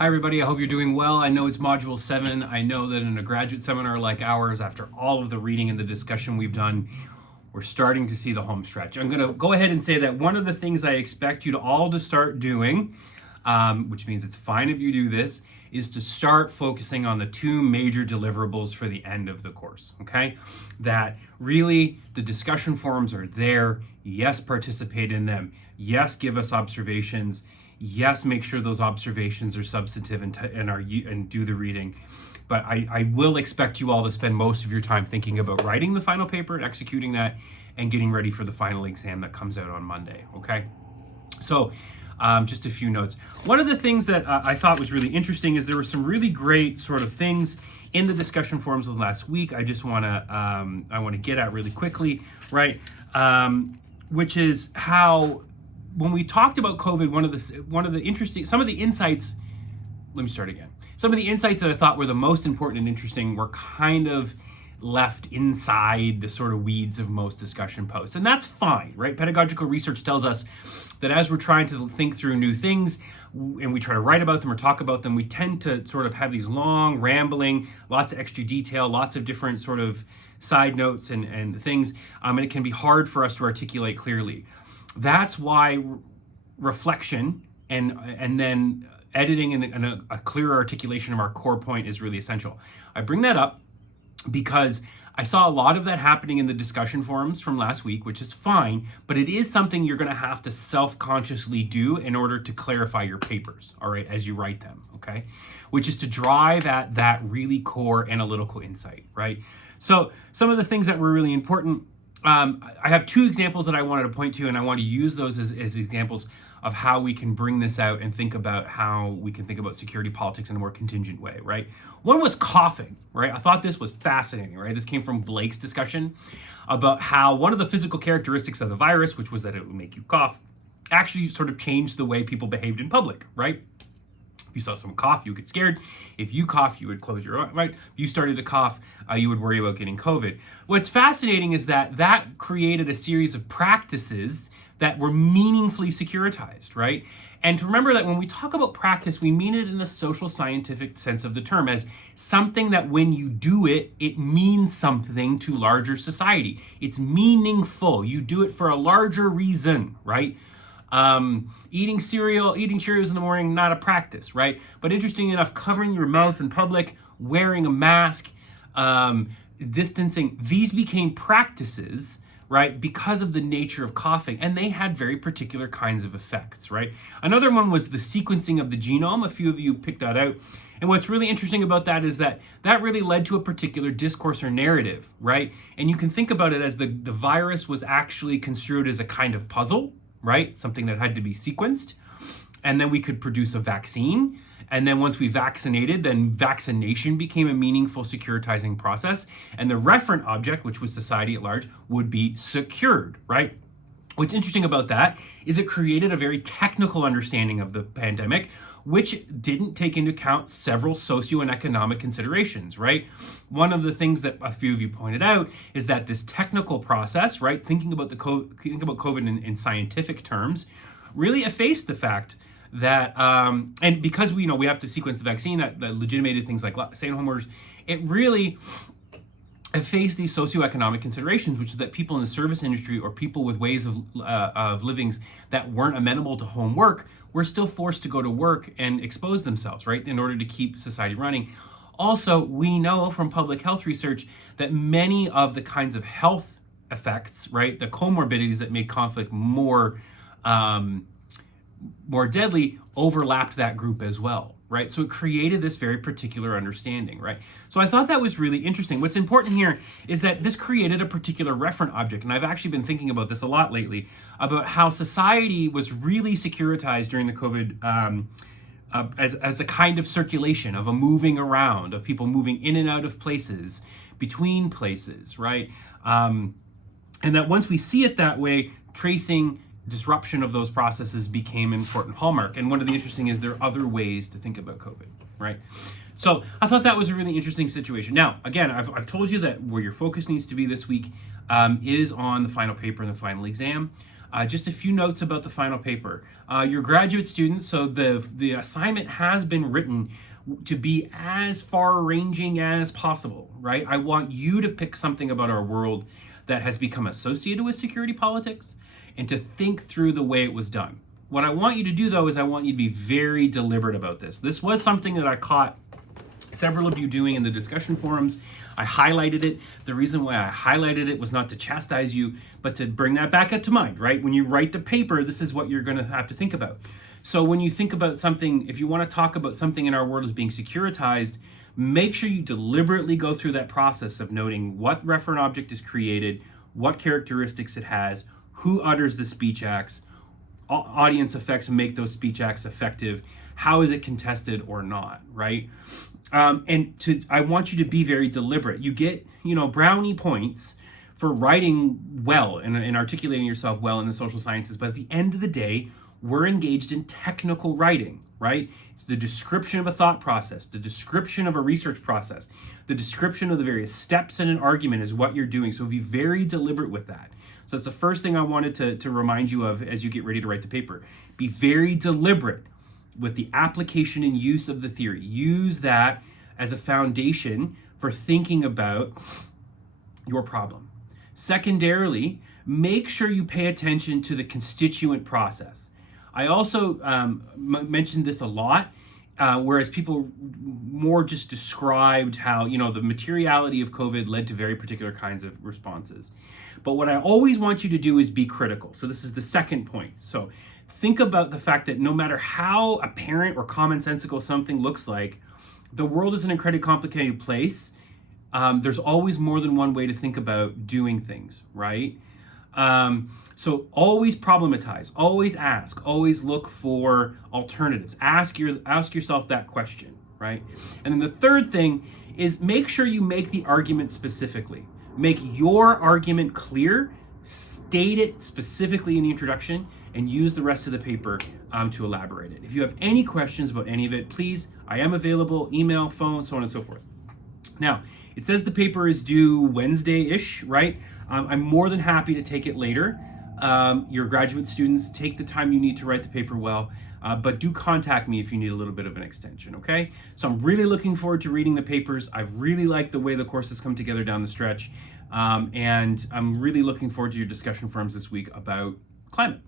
Hi everybody, I hope you're doing well. I know it's Module 7. I know that in a graduate seminar like ours, after all of the reading and the discussion we've done, we're starting to see the home stretch. I'm going to go ahead and say that one of the things I expect you to all to start doing, which means it's fine if you do this, is to start focusing on the two major deliverables for the end of the course, okay? That really the discussion forums are there. Yes, participate in them. Yes, give us observations. Yes, make sure those observations are substantive and do the reading. But I will expect you all to spend most of your time thinking about writing the final paper and executing that and getting ready for the final exam that comes out on Monday, okay? So just a few notes. One of the things that I thought was really interesting is there were some really great sort of things in the discussion forums of last week. I just want to get at really quickly, right? Which is how when we talked about COVID, some of the insights that I thought were the most important and interesting were kind of left inside the sort of weeds of most discussion posts. And that's fine, right? Pedagogical research tells us that as we're trying to think through new things and we try to write about them or talk about them, we tend to sort of have these long, rambling, lots of extra detail, lots of different sort of side notes and things. And it can be hard for us to articulate clearly. That's why reflection and then editing and a clearer articulation of our core point is really essential. I bring that up because I saw a lot of that happening in the discussion forums from last week, which is fine, but it is something you're going to have to self-consciously do in order to clarify your papers, all right, as you write them, okay? Which is to drive at that really core analytical insight, right? So some of the things that were really important, I have two examples that I wanted to point to, and I want to use those as examples of how we can bring this out and think about how we can think about security politics in a more contingent way, right? One was coughing, right? I thought this was fascinating, right? This came from Blake's discussion about how one of the physical characteristics of the virus, which was that it would make you cough, actually sort of changed the way people behaved in public, right? If you saw someone cough, you would get scared. If you cough, you would close your eye, right? If you started to cough, you would worry about getting COVID. What's fascinating is that created a series of practices that were meaningfully securitized, right? And to remember that when we talk about practice, we mean it in the social scientific sense of the term as something that when you do it, it means something to larger society. It's meaningful. You do it for a larger reason, right? Eating Cheerios in the morning, not a practice, right? But interesting enough, covering your mouth in public, wearing a mask, distancing, these became practices, right, because of the nature of coughing, and they had very particular kinds of effects, right? Another one was the sequencing of the genome. A few of you picked that out. And what's really interesting about that is that really led to a particular discourse or narrative, right? And you can think about it as the virus was actually construed as a kind of puzzle, right? Something that had to be sequenced. And then we could produce a vaccine. And then once we vaccinated, then vaccination became a meaningful securitizing process. And the referent object, which was society at large, would be secured, right? What's interesting about that is it created a very technical understanding of the pandemic, which didn't take into account several socio and economic considerations, right? One of the things that a few of you pointed out is that this technical process, right, thinking about COVID in scientific terms, really effaced the fact that, and because we have to sequence the vaccine that legitimated things like stay-at-home orders, it really effaced these socioeconomic considerations, which is that people in the service industry or people with ways of livings that weren't amenable to home work were still forced to go to work and expose themselves, right, in order to keep society running. Also, we know from public health research that many of the kinds of health effects, right, the comorbidities that made conflict more deadly overlapped that group as well, right? So it created this very particular understanding, right? So I thought that was really interesting. What's important here is that this created a particular referent object, and I've actually been thinking about this a lot lately, about how society was really securitized during the COVID as a kind of circulation, of a moving around, of people moving in and out of places, between places, right? And that once we see it that way, tracing disruption of those processes became an important hallmark. And one of the interesting is there are other ways to think about COVID, right? So I thought that was a really interesting situation. Now, again, I've told you that where your focus needs to be this week is on the final paper and the final exam. Just a few notes about the final paper. Your graduate students, so the assignment has been written to be as far-ranging as possible, right? I want you to pick something about our world that has become associated with security politics and to think through the way it was done. What I want you to do, though, is I want you to be very deliberate about this. This was something that I caught several of you doing in the discussion forums. I highlighted it. The reason why I highlighted it was not to chastise you, but to bring that back up to mind, right? When you write the paper, this is what you're going to have to think about. So when you think about something, if you want to talk about something in our world as being securitized, make sure you deliberately go through that process of noting what referent object is created, what characteristics it has, who utters the speech acts, audience effects make those speech acts effective, how is it contested or not, right? I want you to be very deliberate. You get, brownie points for writing well and articulating yourself well in the social sciences, but at the end of the day, we're engaged in technical writing, right? It's the description of a thought process, the description of a research process, the description of the various steps in an argument is what you're doing. So be very deliberate with that. So that's the first thing I wanted to remind you of as you get ready to write the paper. Be very deliberate with the application and use of the theory. Use that as a foundation for thinking about your problem. Secondarily, make sure you pay attention to the constituent process. I also mentioned this a lot, whereas people more just described how, the materiality of COVID led to very particular kinds of responses. But what I always want you to do is be critical. So this is the second point. So think about the fact that no matter how apparent or commonsensical something looks like, the world is an incredibly complicated place. There's always more than one way to think about doing things, right? So always problematize, always ask, always look for alternatives. Ask yourself that question, right? And then the third thing is make sure you make the argument specifically. Make your argument clear, state it specifically in the introduction, and use the rest of the paper to elaborate it. If you have any questions about any of it, please, I am available, email, phone, so on and so forth. Now, it says the paper is due Wednesday-ish, right? I'm more than happy to take it later. Your graduate students, take the time you need to write the paper well, but do contact me if you need a little bit of an extension, okay? So I'm really looking forward to reading the papers. I've really liked the way the course has come together down the stretch, and I'm really looking forward to your discussion forums this week about climate.